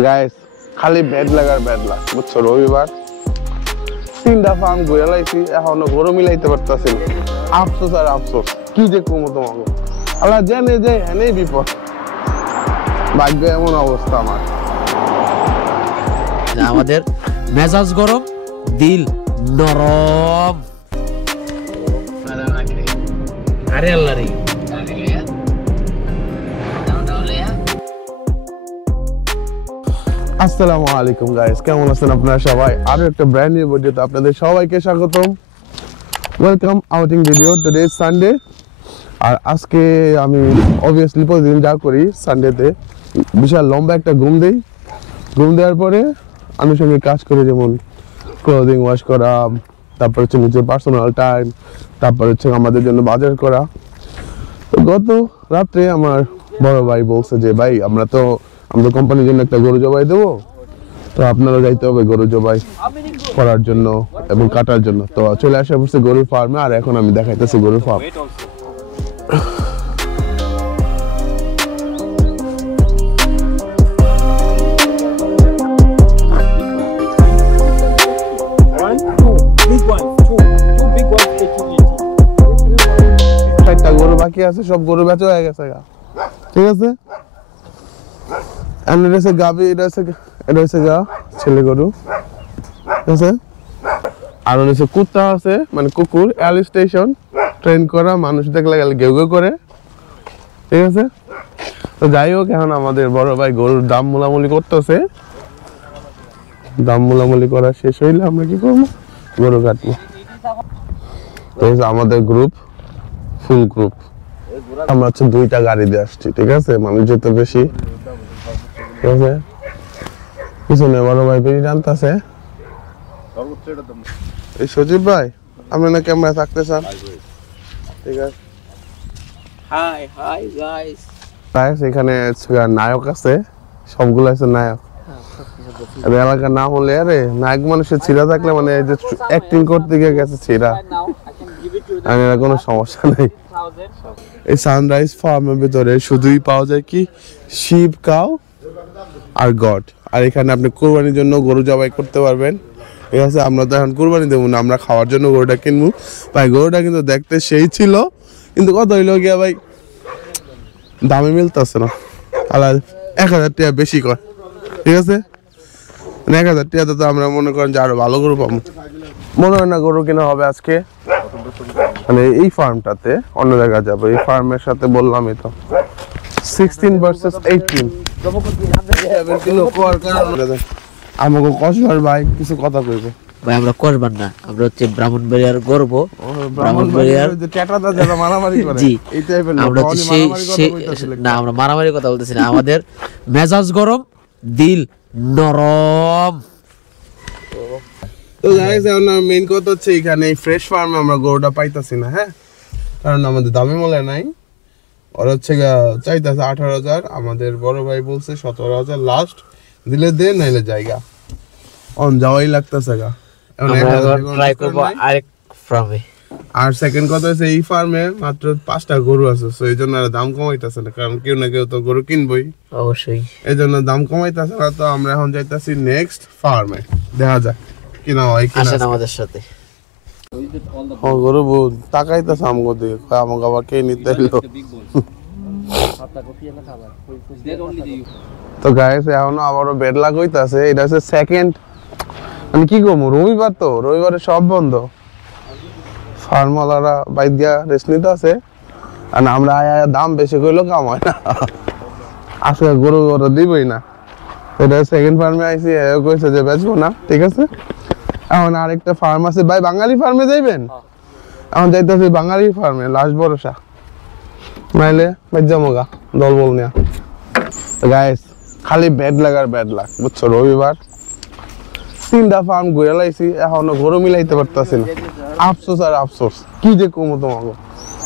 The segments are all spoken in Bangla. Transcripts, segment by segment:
গাইস খালি ব্যাড লাগার ব্যাড লাগ বুঝছো রবিবার 3টা ফার্ম ঘুরে লাইছি এখনো গরু মিলাইতে পারতাছি না আফসোস আর আফসোস কি যে কমো তোমাকে আল্লাহ জানে যে এনেই বিপদ ভাগ্য এমন অবস্থা আমাদের মেজাজ গরম দিল নরম আরে আল্লাহ রে আসসালামু আলাইকুম গাইস কেমন আছেন আপনারা সবাই আরো একটা ব্র্যান্ড নিউ ভিডিওতে আপনাদের সবাইকে স্বাগতম welcome outing video today Sunday আর আজকে আমি অবভিয়াসলি প্রতিদিন যা করি সানডেতে বিশাল লম্বা একটা ঘুম দেওয়ার পরে আনুষঙ্গিক কাজ করে যেমন ক্লোদিং ওয়াশ করা তারপর হচ্ছে নিজের পার্সোনাল টাইম তারপর হচ্ছে আমাদের জন্য বাজার করা তো গত রাত্রে আমার বড় ভাই বলছে যে ভাই আমরা কোম্পানির জন্য একটা গরু জবাই দেবো তো আপনারও যাইতে হবে গরু জবাই করার জন্য এবং কাটার জন্য তো চলে আসা পড়ছে গরুর ফার্মে আর এখন আমি দেখাইতেছি গরুর ফার্ম গরু বাকি আছে সব গরু বেচা হয়ে গেছে ঠিক আছে গাবি এটা হচ্ছে গা ছেলে গরু ঠিক আছে আর হচ্ছে কুত্তা আছে মানে কুকুর এল স্টেশন ট্রেন করা মানুষ দেখলে গেলে ঘেউ ঘেউ করে ঠিক আছে তো যাই হোক এখন আমাদের বড় ভাই গরুর দাম মোলামুলি করতেছে দাম মোলামুলি করা শেষ হইলে আমরা কি করবো গরু কাটবো তো আমাদের গ্রুপ ফুল গ্রুপ আমরা হচ্ছে 2টা গাড়ি দিয়ে আসছি ঠিক আছে মানুষ যেতে বেশি ঠিক আছে পিছনে বড় ভাই বেশি জানতেছে এই সজীব ভাই আপনি না ক্যামেরা থাকতে চান ঠিক আছে হাই গাইস গাইস এখানে নায়ক আছে সবগুলো আছে নায়ক এলাকার নাম হলে আরে নায়ক মানুষের ছিঁড়া থাকলে মানে এই যে অ্যাক্টিং করতে গিয়ে গেছে ছিঁড়া আর এর কোনো সমস্যা নেই এই সানরাইজ ফার্মের ভিতরে শুধুই পাওয়া যায় কি শিপ কাউ আর গড আর এখানে আপনি কুরবানির জন্য গরু জবাই করতে পারবেন ঠিক আছে আমরা তো এখন কুরবানি দেবো না আমরা খাওয়ার জন্য গরুটা কিনবো ভাই গরুটা কিন্তু দেখতে সেই ছিল কিন্তু কত হইলো গিয়া ভাই দামে মিলতেছে না আলা 1000 টাকা বেশি কর ঠিক আছে 1000 টাকাতে তো আমরা মনে করেন যে আরো ভালো গরু পাবো মনে হয় না গরু কেনা হবে আজকে মানে এই ফার্মটাতে অন্য জায়গায় যাবো এই ফার্মের সাথে বললামই তো 16 ভার্সেস 18 আমাকে কসবার ভাই কিছু কথা কইবে ভাই আমরা করবার না আমরা হচ্ছে ব্রাহ্মণবাড়িয়ার গর্ব ব্রাহ্মণবাড়িয়ার যে ক্যাটাদা যারা মারামারি করে জি এই টাইপের আমরা সেই না আমরা মারামারি কথা বলতেছি না আমাদের মেজাজ গরম দিল নরম তো গাইস এখন মেইন কথা হচ্ছে এখানে এই ফ্রেশ ফার্মে আমরা গরুটা পাইতাছি না হ্যাঁ কারণ আমাদের দামে মলে নাই ওর হচ্ছে চাইতেছে 18,000 আমাদের বড় ভাই বলছে 17,000 লাস্ট দিলে দে নাইলে জায়গা অন যাওয়াই লাগতেছে গা ট্রাই করব আরেক ফার্মে আর সেকেন্ড কথা হচ্ছে এই ফার্মে মাত্র 5টা গরু আছে সো এই জন্য দাম কমাইতেছে না কারণ কেউ না কেউ তো গরু কিনবই অবশ্যই এই জন্য দাম কমাইতেছে না তো আমরা এখন যাইতাছি নেক্সট ফার্মে দেখা যাক কিনা হয় কিনা আসেন আমাদের সাথে গরু তাকাইতেছে আমগো দিকে আমাকে আবার কে নিতে এলো তো গাইস এখন আবারও বেড লাগ হইতাছে এটা হচ্ছে সেকেন্ড মানে কি গো রবিবার তো রবিবারে সব বন্ধ ফার্মওয়ালারা বাইক দিয়া রেস্ট নিতে আছে আর আমরা দাম বেশি কইলো কাম হয় না আজকে গরু দিবই না এটা সেকেন্ড ফার্মে আইসি কইছে যে বেচবো না ঠিক আছে এখন আরেকটা ফার্ম আছে ভাই বাঙালি ফার্মে যাইবেন এখন যাইতেছি বাঙালি ফার্মে লাস্ট ভরসা নাইলে বেজামোগা দল বল নিয়া গাইস খালি ব্যাড লাগার ব্যাড লাগ বুঝছো রবিবার 3টা ফার্ম ঘুরে লাইছি এখনো গরু মিলাইতে পারতাছি না আফসোস আর আফসোস কি যে কমো তোমাকে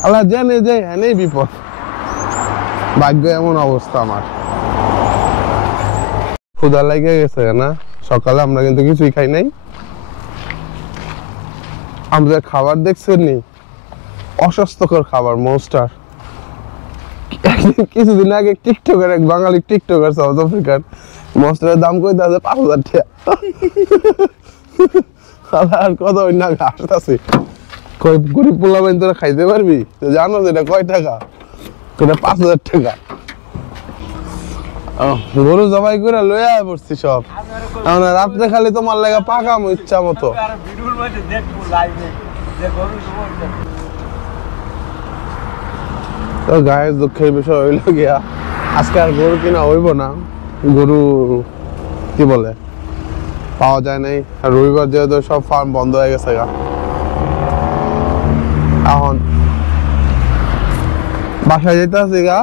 আল্লাহ জানে যে এনেই বিপদ ভাগ্য এমন অবস্থা আমার ক্ষুধা লাগে গেছে না সকালে আমরা কিন্তু কিছুই খাই নাই আমাদের খাবার দেখছেন নি অস্বাস্থ্যকর খাবার মোস্টার কিছুদিন আগে টিকটকার এক বাঙালি টিকটকার সাউথ আফ্রিকান মশলার দাম কইতে আছে 5,000 টাকা। আর কত ওই না আসতেছে কই গরিব পোলাবেন তোরা খাইতে পারবি তো জানো এটা কয় টাকা এটা 5,000 টাকা গরু জবাই করে লইয়া পড়ছি সব এখন রাত্রে খালি তোমার লাগা পাকাম ইচ্ছা মতো তো গায়ের দুঃখের বিষয় হইল গিয়া আজকে আর গরু কিনা হইব না গরু কি বলে পাওয়া যায় নাই আর রবিবার যেহেতু সব ফার্ম বন্ধ হয়ে গেছে গা এখন বাসায় যেতে আছি গা